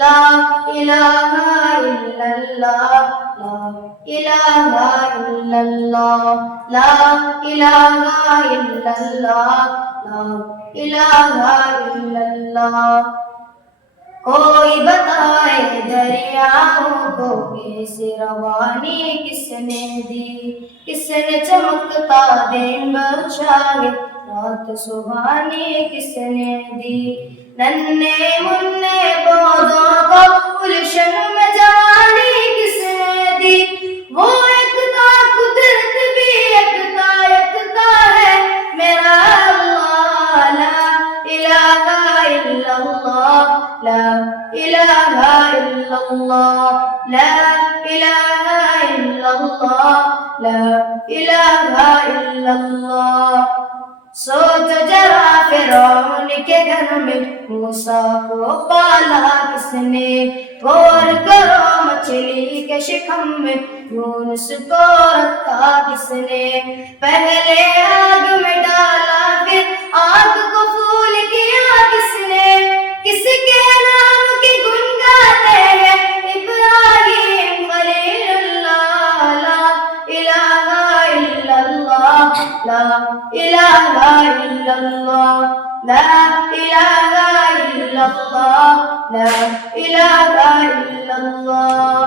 لا إله إلا الله لا إله إلا الله لا إله إلا الله لا إله إلا الله کوئی بتائے دریاؤں کو کیسے روانی کس نے دی، کس نے چمکتا دن بچھائے رات سبحانی کس نے دی، ننھے منھے پودوں کو گلشن میں جوانی کس نے دی، وہ ایکتا قدرت بھی ایکتا ہے میرا اللہ، لا الہ الا اللہ لا الہ الا اللہ لا الہ الا اللہ لا الہ الا اللہ۔ سوچ ذرا فرعون کے گھر میں موسیٰ کو پالا کس نے، غور کرو مچھلی کے شکم میں یونس کو رکھا کس نے، پہلے آگ میں ڈالا پھر آگ کو پھول کیا کس نے، کس کے نام کی گنگاتے ہیں ابراہیم خلیل اللہ، لا الہ الا اللہ لا الہ الا اللہ لا الہ الا اللہ لا الہ الا اللہ۔